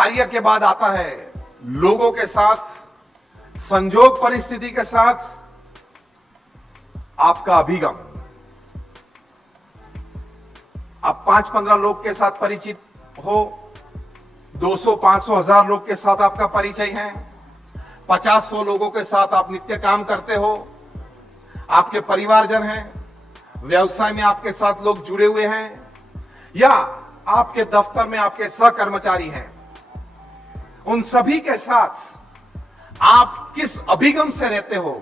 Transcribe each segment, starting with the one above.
कार्य के बाद आता है लोगों के साथ, संजोग परिस्थिति के साथ आपका अभिगम। आप 5-15 लोग के साथ परिचित हो, 200, 500, 1000 लोग के साथ आपका परिचय है, 50-100 लोगों के साथ आप नित्य काम करते हो, आपके परिवारजन हैं, व्यवसाय में आपके साथ लोग जुड़े हुए हैं, या आपके दफ्तर में आपके सहकर्मचारी हैं। उन सभी के साथ आप किस अभिगम से रहते हो,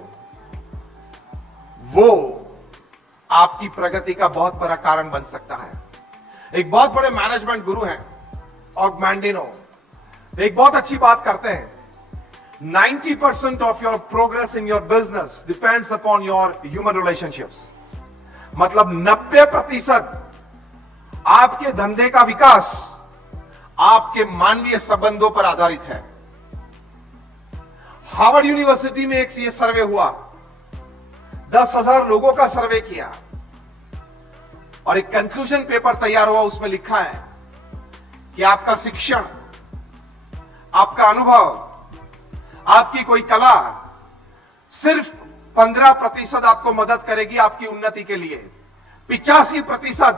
वो आपकी प्रगति का बहुत बड़ा कारण बन सकता है। एक बहुत बड़े मैनेजमेंट गुरु हैं और मैंडिनो, एक बहुत अच्छी बात करते हैं, 90% of your progress in your business depends upon your human relationships। मतलब 90% आपके धंधे का विकास आपके मानवीय संबंधों पर आधारित है। हार्वर्ड यूनिवर्सिटी में एक ये सर्वे हुआ, 10,000 लोगों का सर्वे किया और एक कंक्लूजन पेपर तैयार हुआ। उसमें लिखा है कि आपका शिक्षण, आपका अनुभव, आपकी कोई कला सिर्फ 15% आपको मदद करेगी आपकी उन्नति के लिए। 85%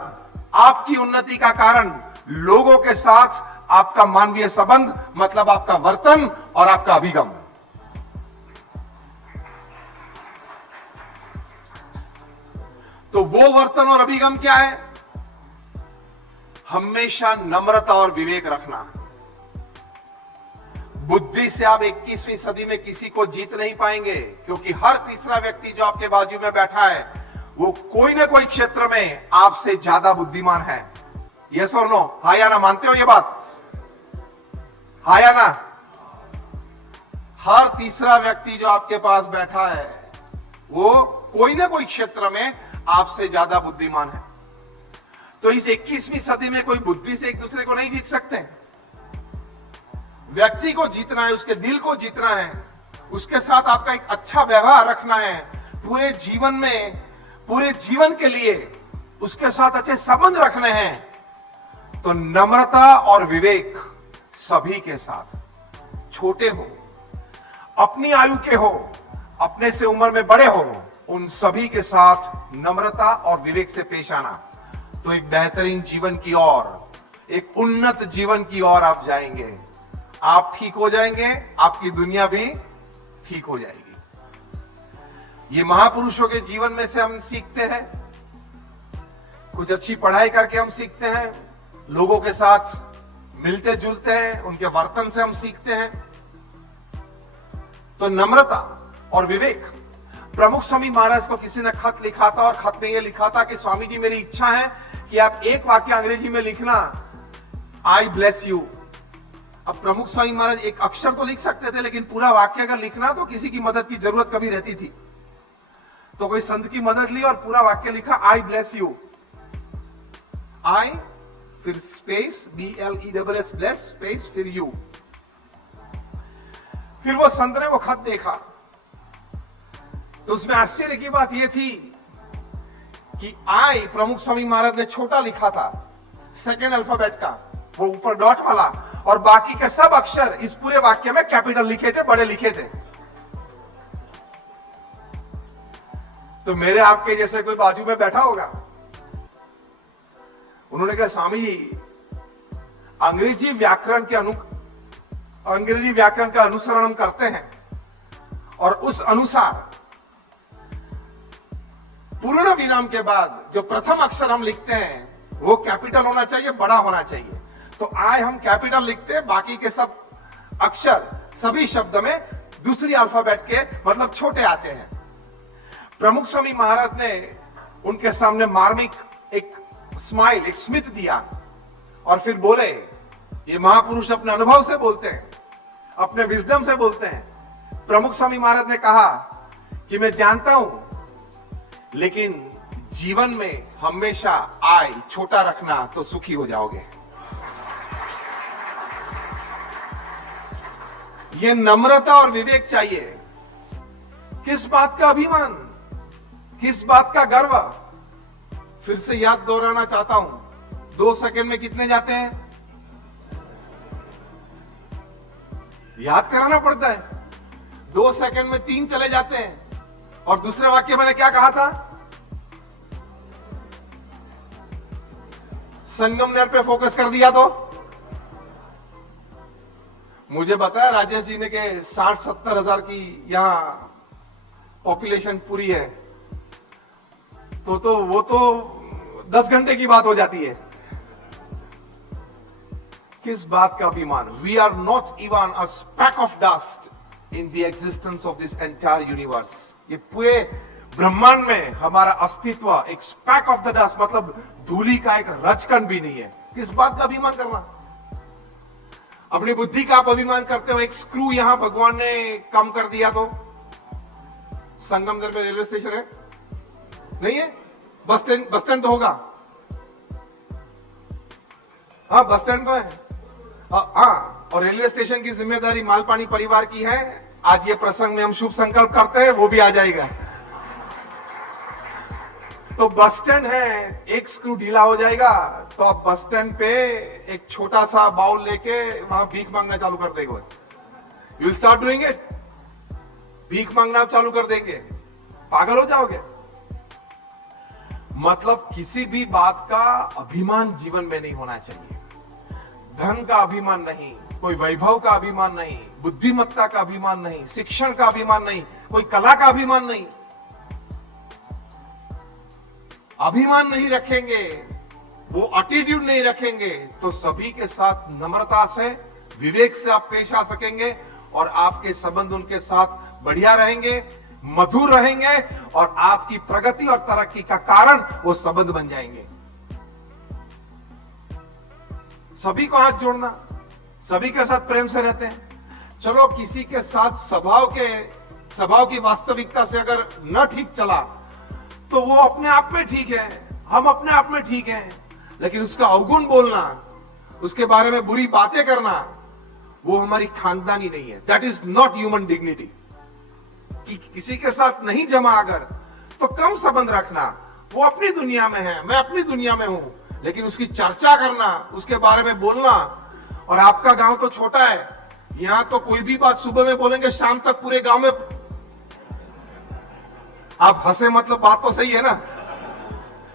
आपकी उन्नति का कारण लोगों के साथ आपका मानवीय संबंध, मतलब आपका वर्तन और आपका अभिगम। तो वो वर्तन और अभिगम क्या है? हमेशा नम्रता और विवेक रखना। बुद्धि से आप 21वीं सदी में किसी को जीत नहीं पाएंगे, क्योंकि हर तीसरा व्यक्ति जो आपके बाजू में बैठा है वो कोई ना कोई क्षेत्र में आपसे ज्यादा बुद्धिमान है। यस और नो? हाँ या ना? मानते हो ये बात? हाँ या ना? हर तीसरा व्यक्ति जो आपके पास बैठा है वो कोई ना कोई क्षेत्र में आपसे ज्यादा बुद्धिमान है। तो इस 21वीं सदी में कोई बुद्धि से एक दूसरे को नहीं जीत सकते। व्यक्ति को जीतना है, उसके दिल को जीतना है, उसके साथ आपका एक अच्छा व्यवहार रखना है, पूरे जीवन में, पूरे जीवन के लिए उसके साथ अच्छे संबंध रखने हैं। तो नम्रता और विवेक सभी के साथ, छोटे हो, अपनी आयु के हो, अपने से उम्र में बड़े हो, उन सभी के साथ नम्रता और विवेक से पेश आना, तो एक बेहतरीन जीवन की ओर, एक उन्नत जीवन की ओर आप जाएंगे। आप ठीक हो जाएंगे, आपकी दुनिया भी ठीक हो जाएगी। ये महापुरुषों के जीवन में से हम सीखते हैं, कुछ अच्छी पढ़ाई करके हम सीखते हैं, लोगों के साथ मिलते जुलते हैं, उनके वर्तन से हम सीखते हैं। तो नम्रता और विवेक। प्रमुख स्वामी महाराज को किसी ने खत लिखा था और खत में यह लिखा था कि स्वामी जी, मेरी इच्छा है कि आप एक वाक्य अंग्रेजी में लिखना, आई ब्लेस यू। अब प्रमुख स्वामी महाराज एक अक्षर तो लिख सकते थे, लेकिन पूरा वाक्य अगर लिखना तो किसी की मदद की जरूरत कभी रहती थी। तो कोई संत की मदद ली और पूरा वाक्य लिखा, आई ब्लेस यू। आई फिर स्पेस BLESS ब्लेस स्पेस फिर यू। फिर वो संत ने वो खत देखा तो उसमें आश्चर्य की बात यह थी कि आई प्रमुख स्वामी महाराज ने छोटा लिखा था, सेकेंड अल्फाबेट का, वो ऊपर डॉट वाला, और बाकी के सब अक्षर इस पूरे वाक्य में कैपिटल लिखे थे, बड़े लिखे थे। तो मेरे आपके जैसे कोई बाजू में बैठा होगा, उन्होंने कहा, स्वामी जी, अंग्रेजी व्याकरण का अनुसरण हम करते हैं और उस अनुसार पूर्ण विराम के बाद जो प्रथम अक्षर हम लिखते हैं वो कैपिटल होना चाहिए, बड़ा होना चाहिए। तो आई हम कैपिटल लिखते हैं, बाकी के सब अक्षर सभी शब्द में दूसरी अल्फाबेट के मतलब छोटे आते हैं। प्रमुख स्वामी महाराज ने उनके सामने मार्मिक एक स्माइल, एक स्मित दिया और फिर बोले, ये महापुरुष अपने अनुभव से बोलते हैं, अपने विजडम से बोलते हैं। प्रमुख स्वामी महाराज ने कहा कि मैं जानता हूं, लेकिन जीवन में हमेशा आई छोटा रखना तो सुखी हो जाओगे। ये नम्रता और विवेक चाहिए। किस बात का अभिमान, किस बात का गर्व? फिर से याद दोहराना चाहता हूं, 2 सेकंड में कितने जाते हैं? याद कराना पड़ता है। 2 सेकंड में 3 चले जाते हैं। और दूसरे वाक्य मैंने क्या कहा था? संगमनेर पे फोकस कर दिया तो मुझे बताया राजेश जी ने कि 60-70 हजार की यहां पॉपुलेशन पूरी है, तो वो तो 10 घंटे की बात हो जाती है। किस बात का अभिमान? We are not even a speck of dust in the existence of this entire universe. ये पूरे ब्रह्मांड में हमारा अस्तित्व एक स्पैक ऑफ द डस्ट, मतलब धूली का एक रचकण भी नहीं है। किस बात का अभिमान करना? अपनी बुद्धि का आप अभिमान करते हो। एक स्क्रू यहां भगवान ने कम कर दिया तो संगमनेर में रेलवे स्टेशन है? नहीं है? बस स्टैंड तो होगा। हाँ, बस स्टैंड तो है। हाँ, और रेलवे स्टेशन की जिम्मेदारी मालपानी परिवार की है। आज ये प्रसंग में हम शुभ संकल्प करते हैं, वो भी आ जाएगा। तो बस स्टैंड है, एक स्क्रू ढीला हो जाएगा तो आप बस स्टैंड पे एक छोटा सा बाउल लेके वहां भीख मांगना चालू कर देंगे। You will start doing it. भीख मांगना चालू कर देंगे, पागल हो जाओगे। मतलब किसी भी बात का अभिमान जीवन में नहीं होना चाहिए। धन का अभिमान नहीं, कोई वैभव का अभिमान नहीं, बुद्धिमत्ता का अभिमान नहीं, शिक्षण का अभिमान नहीं, कोई कला का अभिमान नहीं। अभिमान नहीं रखेंगे, वो एटीट्यूड नहीं रखेंगे तो सभी के साथ नम्रता से, विवेक से आप पेश आ सकेंगे और आपके संबंध उनके साथ बढ़िया रहेंगे, मधुर रहेंगे और आपकी प्रगति और तरक्की का कारण वो संबंध बन जाएंगे। सभी को हाथ जोड़ना, सभी के साथ प्रेम से रहते हैं। चलो किसी के साथ स्वभाव की वास्तविकता से अगर न ठीक चला तो वो अपने आप में ठीक है, हम अपने आप में ठीक हैं, लेकिन उसका अवगुण बोलना, उसके बारे में बुरी बातें करना, वो हमारी खानदानी नहीं है। That is not human dignity. कि किसी के साथ नहीं जमा अगर तो कम संबंध रखना। वो अपनी दुनिया में है, मैं अपनी दुनिया में हूं, लेकिन उसकी चर्चा करना, उसके बारे में बोलना। और आपका गांव तो छोटा है, यहां तो कोई भी बात सुबह में बोलेंगे, शाम तक पूरे गांव में। आप हंसे, मतलब बात तो सही है ना।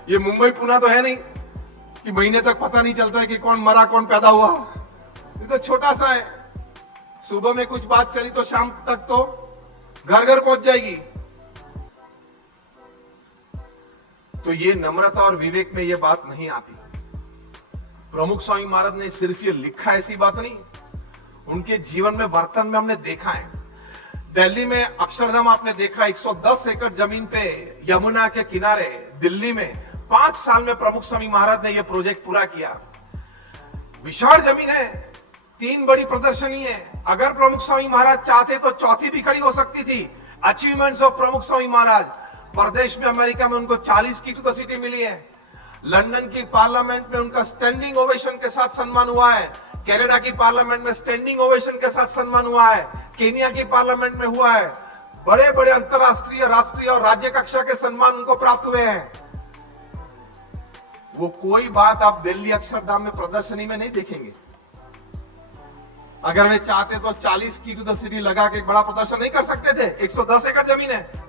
ये मुंबई पुणे तो है नहीं कि महीने तक पता नहीं चलता है कि कौन मरा कौन पैदा हुआ। ये तो छोटा सा है। सुबह में कुछ बात चली तो शाम तक तो घर घर पहुंच जाएगी। तो ये नम्रता और विवेक में ये बात नहीं आती। प्रमुख स्वामी महाराज ने सिर्फ ये लिखा, ऐसी बात नहीं, उनके जीवन में वर्तन में हमने देखा है। दिल्ली में अक्षरधाम आपने देखा, 110 एकड़ जमीन पे यमुना के किनारे दिल्ली में 5 साल में प्रमुख स्वामी महाराज ने यह प्रोजेक्ट पूरा किया। विशाल जमीन है, 3 बड़ी प्रदर्शनी है। अगर प्रमुख स्वामी महाराज चाहते तो चौथी भी खड़ी हो सकती थी। अचीवमेंट्स ऑफ प्रमुख स्वामी महाराज, प्रदेश में अमेरिका में उनको 40 की टू द सिटी मिली है। लंदन की पार्लियामेंट में उनका स्टैंडिंग ओवेशन के साथ सम्मान हुआ है। कनाडा की पार्लियामेंट में स्टैंडिंग ओवेशन के साथ सम्मान हुआ है। केनिया की पार्लियामेंट में हुआ है। बड़े बड़े अंतरराष्ट्रीय, राष्ट्रीय और राज्य कक्षा के सम्मान उनको प्राप्त हुए हैं। वो कोई बात आप दिल्ली अक्षरधाम में प्रदर्शनी में नहीं देखेंगे। अगर वे चाहते तो 40 की टू द सिटी लगा के एक बड़ा प्रदर्शन नहीं कर सकते थे। 110 एकड़ जमीन है।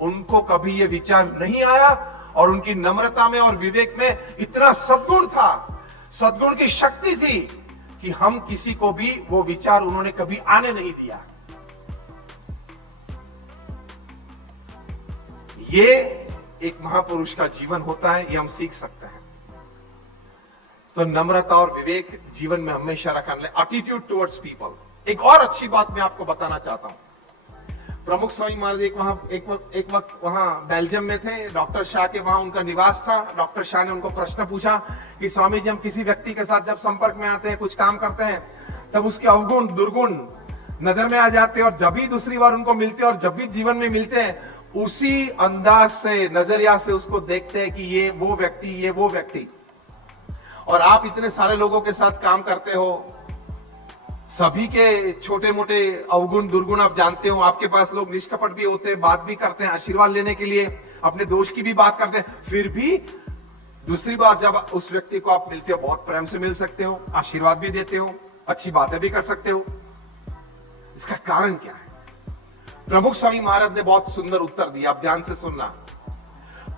उनको कभी ये विचार नहीं आया और उनकी नम्रता में और विवेक में इतना सद्गुण था, सद्गुण की शक्ति थी कि हम किसी को भी वो विचार उन्होंने कभी आने नहीं दिया। ये एक महापुरुष का जीवन होता है, ये हम सीख सकते हैं। तो नम्रता और विवेक जीवन में हमेशा रखना, एटीट्यूड टुवर्ड्स पीपल। एक और अच्छी बात मैं आपको बताना चाहता हूं। प्रमुख स्वामी महाराज एक वक्त वहां बेल्जियम में थे। डॉक्टर शाह के वहां उनका निवास था। डॉक्टर शाह ने उनको प्रश्न पूछा कि स्वामी जी, हम किसी व्यक्ति के साथ जब संपर्क में आते हैं, कुछ काम करते हैं, तब उसके अवगुण दुर्गुण नजर में आ जाते हैं और जब भी दूसरी बार उनको मिलते हैं और जब भी जीवन में मिलते हैं, उसी अंदाज से, नजरिया से उसको देखते हैं कि ये वो व्यक्ति, ये वो व्यक्ति। और आप इतने सारे लोगों के साथ काम करते हो, सभी के छोटे मोटे अवगुण दुर्गुण आप जानते हो। आपके पास लोग निष्कपट भी होते हैं, बात भी करते हैं, आशीर्वाद लेने के लिए अपने दोष की भी बात करते हैं। फिर भी दूसरी बार जब उस व्यक्ति को आप मिलते हो, बहुत प्रेम से मिल सकते हो, आशीर्वाद भी देते हो, अच्छी बातें भी कर सकते हो। इसका कारण क्या है? प्रमुख स्वामी महाराज ने बहुत सुंदर उत्तर दिया, आप ध्यान से सुनना।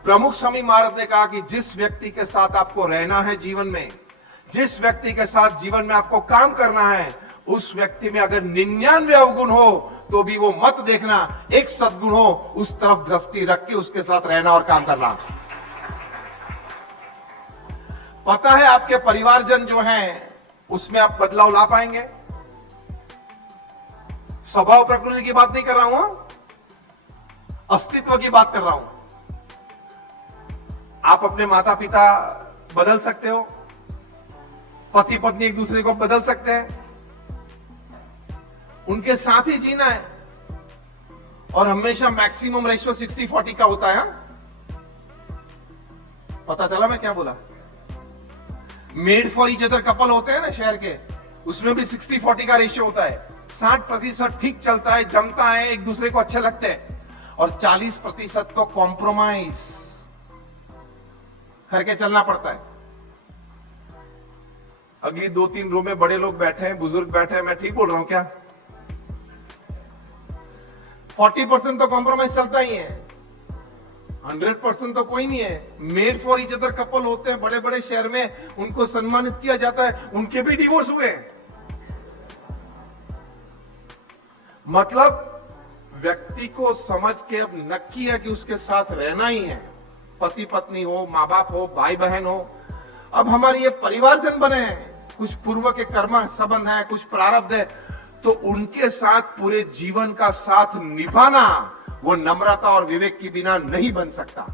प्रमुख स्वामी महाराज ने कहा कि जिस व्यक्ति के साथ आपको रहना है जीवन में, जिस व्यक्ति के साथ जीवन में आपको काम करना है, उस व्यक्ति में अगर 99 अवगुण हो तो भी वो मत देखना एक सद्गुण हो, उस तरफ दृष्टि रख के उसके साथ रहना और काम करना। पता है आपके परिवारजन जो हैं उसमें आप बदलाव ला पाएंगे? स्वभाव प्रकृति की बात नहीं कर रहा हूं, अस्तित्व की बात कर रहा हूं। आप अपने माता पिता बदल सकते हो, पति पत्नी एक दूसरे को बदल सकते हैं, उनके साथ ही जीना है। और हमेशा मैक्सिमम रेशियो 60-40 का होता है। पता चला मैं क्या बोला? Made for each other couple होते हैं ना शहर के, उसमें भी 60-40 का रेशियो होता है। 60% ठीक चलता है, जमता है, एक दूसरे को अच्छे लगते हैं, और 40% को कॉम्प्रोमाइज करके चलना पड़ता है। अगली 2-3 रो में बड़े लोग बैठे हैं, बुजुर्ग बैठे हैं, मैं ठीक बोल रहा हूं क्या? 40% तो कॉम्प्रोमाइज चलता ही है, 100% तो कोई नहीं है। Made for each other couple होते हैं बड़े बड़े शहर में, उनको सम्मानित किया जाता है, उनके भी डिवोर्स हुए। मतलब व्यक्ति को समझ के अब नक्की है कि उसके साथ रहना ही है, पति पत्नी हो, माँ बाप हो, भाई बहन हो। अब हमारे ये परिवारजन बने हैं, कुछ पूर्व के कर्म संबंध है, कुछ प्रारब्ध है, तो उनके साथ पूरे जीवन का साथ निभाना वो नम्रता और विवेक के बिना नहीं बन सकता।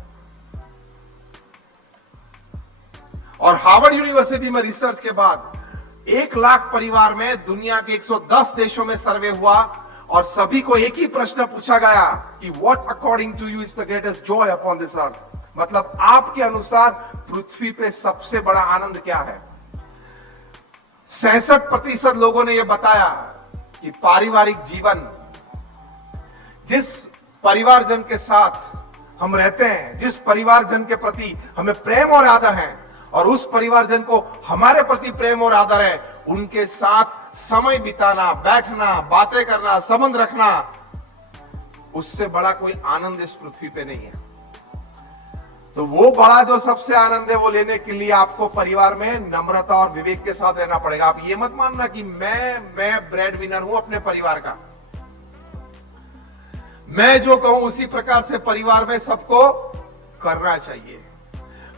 और हार्वर्ड यूनिवर्सिटी में रिसर्च के बाद 1 लाख परिवार में दुनिया के 110 देशों में सर्वे हुआ, और सभी को एक ही प्रश्न पूछा गया कि what according to you is the greatest joy upon this earth. मतलब आपके अनुसार पृथ्वी पे सबसे बड़ा आनंद क्या है? 66% लोगों ने यह बताया कि पारिवारिक जीवन, जिस परिवारजन के साथ हम रहते हैं, जिस परिवारजन के प्रति हमें प्रेम और आदर है, और उस परिवारजन को हमारे प्रति प्रेम और आदर है, उनके साथ समय बिताना, बैठना, बातें करना, संबंध रखना, उससे बड़ा कोई आनंद इस पृथ्वी पे नहीं है। तो वो बड़ा जो सबसे आनंद है वो लेने के लिए आपको परिवार में नम्रता और विवेक के साथ रहना पड़ेगा। आप ये मत मानना कि मैं ब्रेड विनर हूं अपने परिवार का, मैं जो कहूं उसी प्रकार से परिवार में सबको करना चाहिए।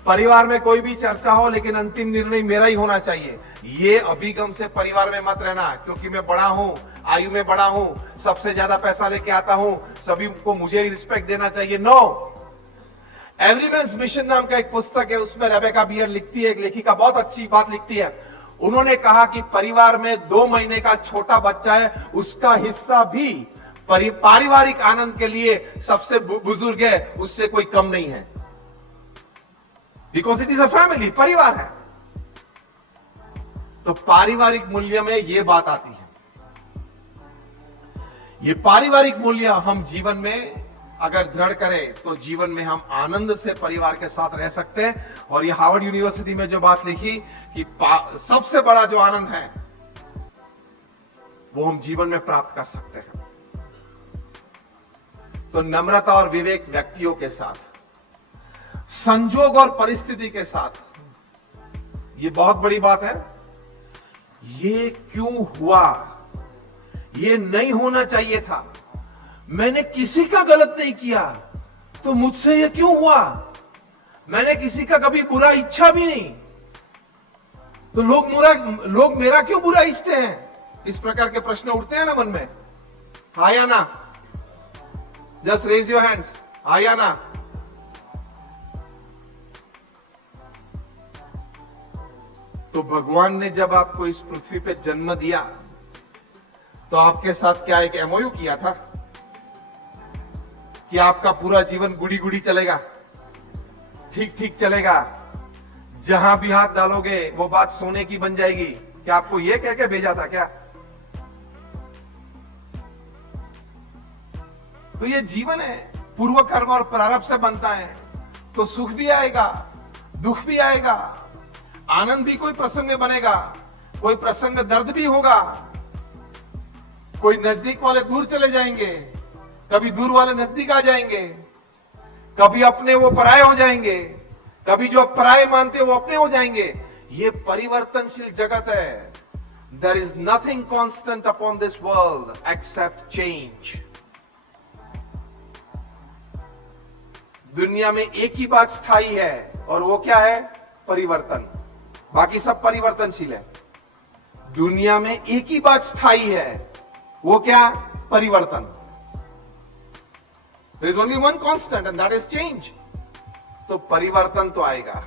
परिवार में कोई भी चर्चा हो लेकिन अंतिम निर्णय मेरा ही होना चाहिए, ये अभिगम से परिवार में मत रहना। क्योंकि मैं बड़ा हूं, आयु में बड़ा हूं, सबसे ज्यादा पैसा लेके आता हूं, सभी को मुझे ही रिस्पेक्ट देना चाहिए। नो। एवरीमैन्स मिशन नाम का एक पुस्तक है, उसमें रेबेका बियर लिखती है, एक लेखिका बहुत अच्छी बात लिखती है। उन्होंने कहा कि परिवार में 2 महीने का छोटा बच्चा है, उसका हिस्सा भी पारिवारिक आनंद के लिए सबसे बुजुर्ग है, उससे कोई कम नहीं है। Because it is a family, परिवार है। तो पारिवारिक मूल्य में यह बात आती है। ये पारिवारिक मूल्य हम जीवन में अगर दृढ़ करें तो जीवन में हम आनंद से परिवार के साथ रह सकते हैं। और ये हार्वर्ड यूनिवर्सिटी में जो बात लिखी कि सबसे बड़ा जो आनंद है वो हम जीवन में प्राप्त कर सकते हैं। तो नम्रता और विवेक व्यक्तियों के साथ, संजोग और परिस्थिति के साथ, ये बहुत बड़ी बात है। ये क्यों हुआ? ये नहीं होना चाहिए था। मैंने किसी का गलत नहीं किया, तो मुझसे ये क्यों हुआ? मैंने किसी का कभी बुरा इच्छा भी नहीं, तो लोग मेरा क्यों बुरा इच्छते हैं? इस प्रकार के प्रश्न उठते हैं ना मन में। हाँ या ना? Just raise your hands. हाँ या ना? तो भगवान ने जब आपको इस पृथ्वी पे जन्म दिया तो आपके साथ क्या एक एमओयू किया था कि आपका पूरा जीवन गुड़ी गुड़ी चलेगा, ठीक ठीक चलेगा, जहां भी हाथ डालोगे वो बात सोने की बन जाएगी? क्या आपको ये कह के भेजा था क्या? तो ये जीवन है, पूर्व कर्म और प्रारब्ध से बनता है। तो सुख भी आएगा, दुख भी आएगा, आनंद भी कोई प्रसंग में बनेगा, कोई प्रसंग दर्द भी होगा। कोई नजदीक वाले दूर चले जाएंगे, कभी दूर वाले नजदीक आ जाएंगे, कभी अपने वो पराये हो जाएंगे, कभी जो पराये मानते हैं वो अपने हो जाएंगे। ये परिवर्तनशील जगत है। There is nothing constant upon this world except change. दुनिया में एक ही बात स्थायी है और वो क्या है? परिवर्तन। बाकी सब परिवर्तनशील है। दुनिया में एक ही बात स्थायी है, वो क्या? परिवर्तन। There is only one constant and that is change. तो परिवर्तन तो आएगा।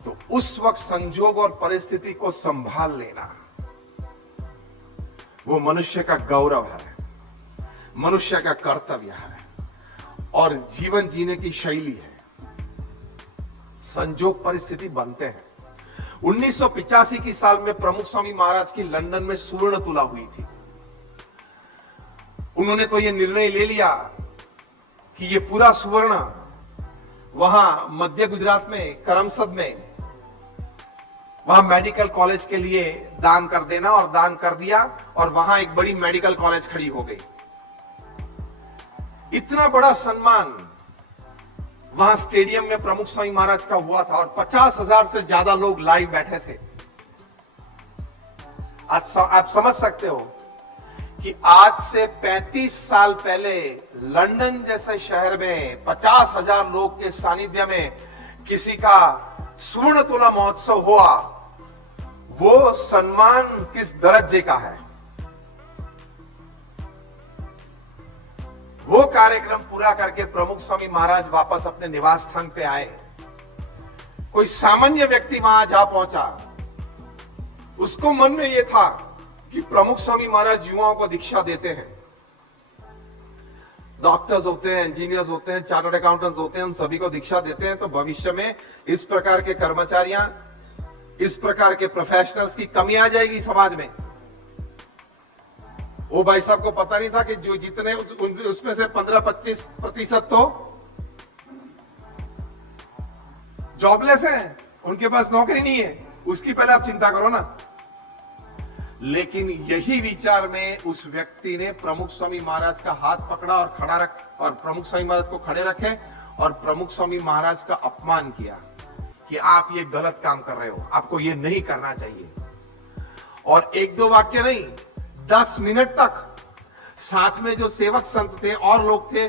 तो उस वक्त संजोग और परिस्थिति को संभाल लेना वो मनुष्य का गौरव है, मनुष्य का कर्तव्य है और जीवन जीने की शैली है। संजोग परिस्थिति बनते हैं। 1985 की साल में प्रमुख स्वामी महाराज की लंदन में स्वर्ण तुला हुई थी। उन्होंने तो यह निर्णय ले लिया कि ये पूरा सुवर्ण वहां मध्य गुजरात में करमसद में वहां मेडिकल कॉलेज के लिए दान कर देना, और दान कर दिया और वहां एक बड़ी मेडिकल कॉलेज खड़ी हो गई। इतना बड़ा सम्मान वहां स्टेडियम में प्रमुख स्वामी महाराज का हुआ था और 50,000 से ज्यादा लोग लाइव बैठे थे। आप समझ सकते हो कि आज से 35 साल पहले लंदन जैसे शहर में 50,000 लोग के सानिध्य में किसी का स्वर्ण तुला महोत्सव हुआ, वो सम्मान किस दर्जे का है। वो कार्यक्रम पूरा करके प्रमुख स्वामी महाराज वापस अपने निवास स्थान पे आए। कोई सामान्य व्यक्ति वहां जा पहुंचा, उसको मन में यह था कि प्रमुख स्वामी महाराज युवाओं को दीक्षा देते हैं। डॉक्टर्स होते हैं, इंजीनियर्स होते हैं, चार्टर्ड अकाउंटेंट्स होते हैं, उन सभी को दीक्षा देते हैं। तो भविष्य में इस प्रकार के कर्मचारियां, इस प्रकार के प्रोफेशनल्स की कमी आ जाएगी समाज में। वो भाई साहब को पता नहीं था कि जो जितने उसमें से 15-25% तो जॉबलेस हैं, उनके पास नौकरी नहीं है। उसकी पहले आप चिंता करो ना। लेकिन यही विचार में उस व्यक्ति ने प्रमुख स्वामी महाराज का हाथ पकड़ा और खड़ा रख और प्रमुख स्वामी महाराज को खड़े रखे और प्रमुख स्वामी महाराज का अपमान किया कि आप ये गलत काम कर रहे हो, आपको ये नहीं करना चाहिए। और एक दो वाक्य नहीं, 10 मिनट तक साथ में जो सेवक संत थे और लोग थे,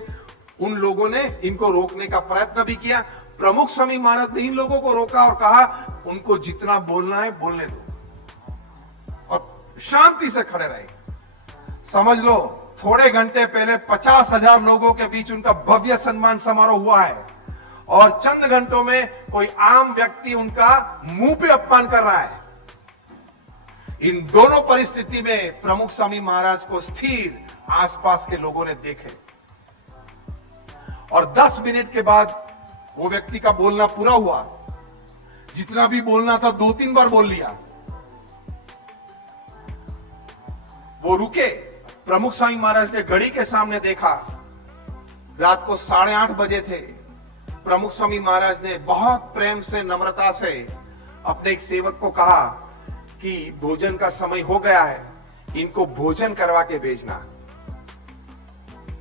उन लोगों ने इनको रोकने का प्रयत्न भी किया। प्रमुख स्वामी महाराज ने इन लोगों को रोका और कहा उनको जितना बोलना है बोलने दो और शांति से खड़े रहे। समझ लो, थोड़े घंटे पहले 50,000 लोगों के बीच उनका भव्य सम्मान समारोह हुआ है और चंद घंटों में कोई आम व्यक्ति उनका मुंह पे अपमान कर रहा है। इन दोनों परिस्थिति में प्रमुख स्वामी महाराज को स्थिर आसपास के लोगों ने देखे और 10 मिनट के बाद वो व्यक्ति का बोलना पूरा हुआ। जितना भी बोलना था 2-3 बार बोल लिया। वो रुके। प्रमुख स्वामी महाराज ने घड़ी के सामने देखा, रात को 8:30 बजे थे। प्रमुख स्वामी महाराज ने बहुत प्रेम से, नम्रता से अपने एक सेवक को कहा कि भोजन का समय हो गया है, इनको भोजन करवा के भेजना।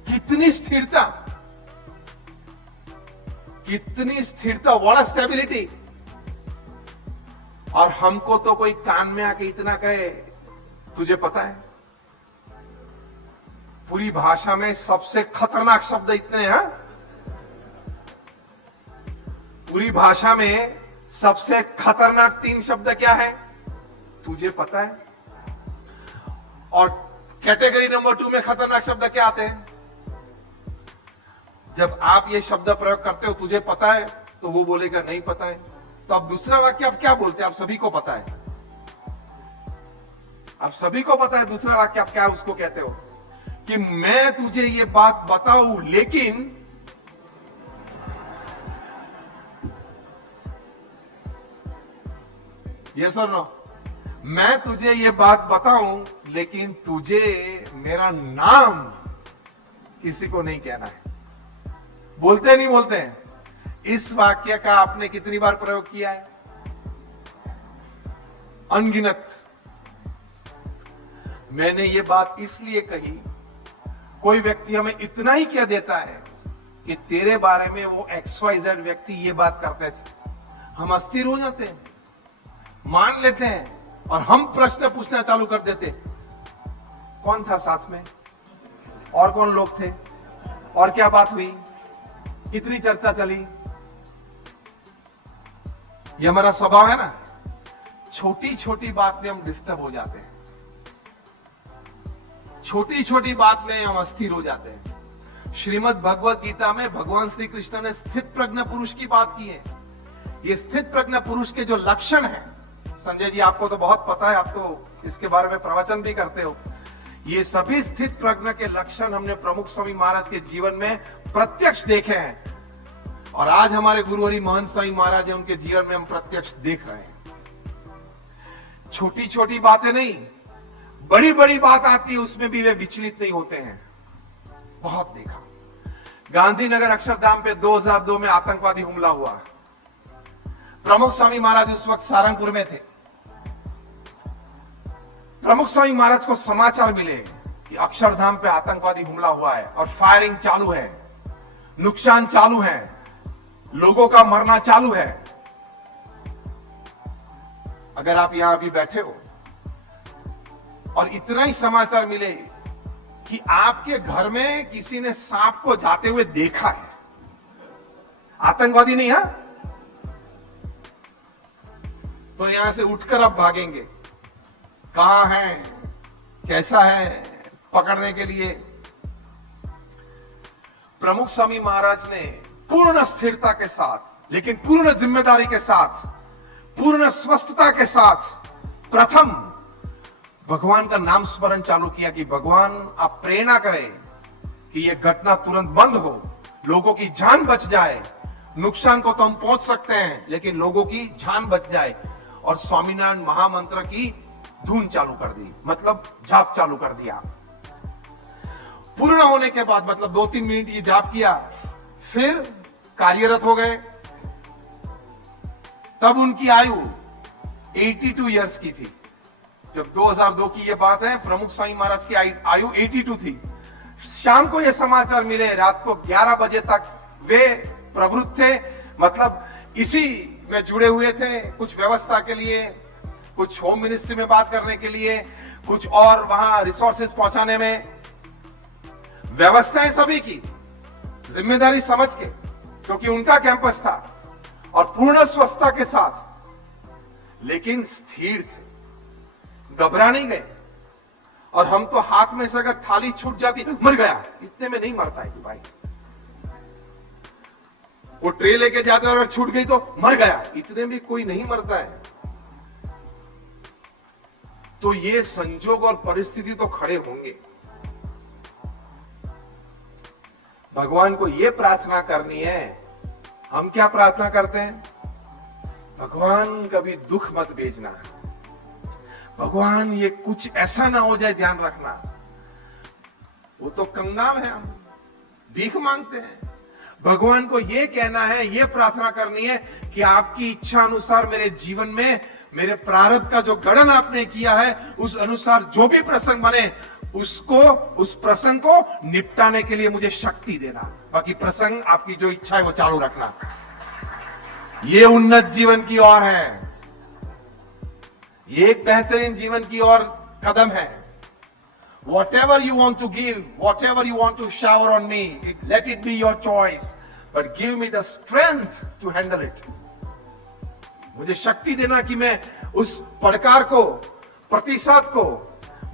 कितनी स्थिरता, कितनी स्थिरता, व्हाट स्टेबिलिटी। और हमको तो कोई कान में आके इतना कहे, तुझे पता है पूरी भाषा में सबसे खतरनाक शब्द इतने हैं। पूरी भाषा में सबसे खतरनाक 3 शब्द क्या है? तुझे पता है। और कैटेगरी नंबर 2 में खतरनाक शब्द क्या आते हैं? जब आप ये शब्द प्रयोग करते हो, तुझे पता है, तो वो बोलेगा नहीं पता है। तो अब दूसरा वाक्य आप क्या बोलते हैं? आप सभी को पता है, आप सभी को पता है। दूसरा वाक्य आप क्या उसको कहते हो कि मैं तुझे ये बात बताऊं लेकिन यस और नो, मैं तुझे ये बात बताऊं लेकिन तुझे मेरा नाम किसी को नहीं कहना है। बोलते नहीं बोलते हैं? इस वाक्य का आपने कितनी बार प्रयोग किया है? अनगिनत। मैंने ये बात इसलिए कही, कोई व्यक्ति हमें इतना ही कह देता है कि तेरे बारे में वो XYZ व्यक्ति ये बात करते थे, हम अस्थिर हो जाते हैं, मान लेते हैं और हम प्रश्न पूछना चालू कर देते। कौन था साथ में, और कौन लोग थे, और क्या बात हुई, कितनी चर्चा चली। ये हमारा स्वभाव है ना, छोटी छोटी बात में हम डिस्टर्ब हो जाते हैं, छोटी छोटी बात में हम अस्थिर हो जाते हैं। श्रीमद् भगवत गीता में भगवान श्री कृष्ण ने स्थित प्रज्ञ पुरुष की बात की है। ये स्थित प्रज्ञ पुरुष के जो लक्षण हैं, संजय जी आपको तो बहुत पता है, आप तो इसके बारे में प्रवचन भी करते हो। ये सभी स्थित प्रज्ञ के लक्षण हमने प्रमुख स्वामी महाराज के जीवन में प्रत्यक्ष देखे हैं, और आज हमारे गुरु हरि महंत स्वामी महाराज है, उनके जीवन में हम प्रत्यक्ष देख रहे हैं। छोटी छोटी बातें नहीं, बड़ी बड़ी बात आती है, उसमें भी वे विचलित नहीं होते हैं। बहुत देखा। गांधीनगर अक्षरधाम पे 2002 में आतंकवादी हमला हुआ। प्रमुख स्वामी महाराज उस वक्त सारंगपुर में थे। प्रमुख स्वामी महाराज को समाचार मिले कि अक्षरधाम पे आतंकवादी हमला हुआ है और फायरिंग चालू है, नुकसान चालू है, लोगों का मरना चालू है। अगर आप यहां अभी बैठे हो और इतना ही समाचार मिले कि आपके घर में किसी ने सांप को जाते हुए देखा है, आतंकवादी नहीं है, तो यहां से उठकर आप भागेंगे। कहां है, कैसा है, पकड़ने के लिए। प्रमुख स्वामी महाराज ने पूर्ण स्थिरता के साथ, लेकिन पूर्ण जिम्मेदारी के साथ, पूर्ण स्वस्थता के साथ प्रथम भगवान का नाम स्मरण चालू किया कि भगवान आप प्रेरणा करें कि यह घटना तुरंत बंद हो, लोगों की जान बच जाए। नुकसान को तो हम पहुंच सकते हैं, लेकिन लोगों की जान बच जाए। और स्वामीनारायण महामंत्र की धुन चालू कर दी, मतलब जाप चालू कर दिया। पूर्ण होने के बाद, मतलब 2-3 मिनट ये जाप किया, फिर कार्यरत हो गए। तब उनकी आयु 82 इयर्स की थी। जब 2002 की ये बात है, प्रमुख स्वामी महाराज की आयु 82 थी। शाम को ये समाचार मिले, रात को 11 बजे तक वे प्रवृत्त थे, मतलब इसी में जुड़े हुए थे। कुछ व्यवस्था के लिए, कुछ होम मिनिस्ट्री में बात करने के लिए, कुछ और वहां रिसोर्सेज पहुंचाने में। व्यवस्थाएं सभी की, जिम्मेदारी समझ के, क्योंकि उनका कैंपस था, और पूर्ण स्वस्थता के साथ, लेकिन स्थिर थे, घबरा नहीं गए। और हम तो हाथ में से अगर थाली छूट जाती, मर गया, इतने में नहीं मरता है कि भाई। वो ट्रे लेके जाते और छूट गई तो मर गया, इतने में कोई नहीं मरता है। तो ये संजोग और परिस्थिति तो खड़े होंगे। भगवान को ये प्रार्थना करनी है। हम क्या प्रार्थना करते हैं? भगवान कभी दुख मत भेजना, भगवान ये कुछ ऐसा ना हो जाए, ध्यान रखना। वो तो कंगाल है, हम भीख मांगते हैं। भगवान को ये कहना है, ये प्रार्थना करनी है कि आपकी इच्छा अनुसार मेरे जीवन में, मेरे प्रारब्ध का जो गणन आपने किया है, उस अनुसार जो भी प्रसंग बने, उसको, उस प्रसंग को निपटाने के लिए मुझे शक्ति देना। बाकी प्रसंग आपकी जो इच्छा है वो चालू रखना। ये उन्नत जीवन की ओर है, ये एक बेहतरीन जीवन की ओर कदम है। Whatever you want to give, whatever you want to shower on me, let it be your choice, but give me the strength to handle it. मुझे शक्ति देना कि मैं उस पड़कार को, प्रतिसाद को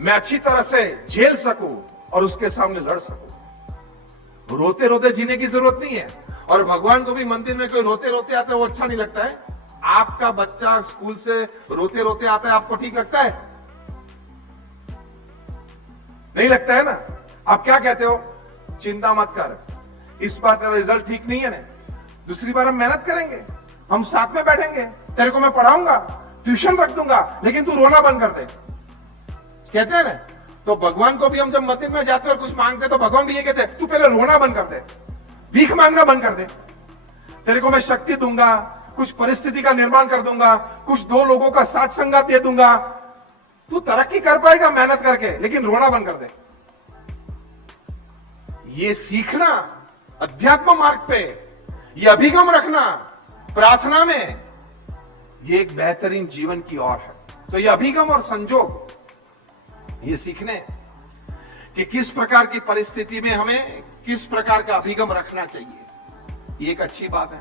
मैं अच्छी तरह से झेल सकूं और उसके सामने लड़ सकूं। रोते रोते जीने की जरूरत नहीं है। और भगवान को भी मंदिर में कोई रोते रोते आता है, वो अच्छा नहीं लगता है। आपका बच्चा स्कूल से रोते रोते आता है, आपको ठीक लगता है? नहीं लगता है ना। आप क्या कहते हो? चिंता मत कर, इस बार तेरा रिजल्ट ठीक नहीं है ना, दूसरी बार हम मेहनत करेंगे, हम साथ में बैठेंगे, तेरे को मैं पढ़ाऊंगा, ट्यूशन रख दूंगा, लेकिन तू रोना बंद कर दे, कहते हैं ना। तो भगवान को भी हम जब मंदिर में जाते और कुछ मांगते, तो भगवान भी ये कहते हैं, तू पहले रोना बंद कर दे, भीख मांगना बंद कर दे, तेरे को मैं शक्ति दूंगा, कुछ परिस्थिति का निर्माण कर दूंगा, कुछ 2 लोगों का साथ संगात दे दूंगा, तू तरक्की कर पाएगा मेहनत करके, लेकिन रोना बंद कर दे। ये सीखना अध्यात्म मार्ग पे, ये अभिगम रखना प्रार्थना में, ये एक बेहतरीन जीवन की ओर है। तो ये अभिगम और संजोग, ये सीखने कि किस प्रकार की परिस्थिति में हमें किस प्रकार का अभिगम रखना चाहिए, ये एक अच्छी बात है।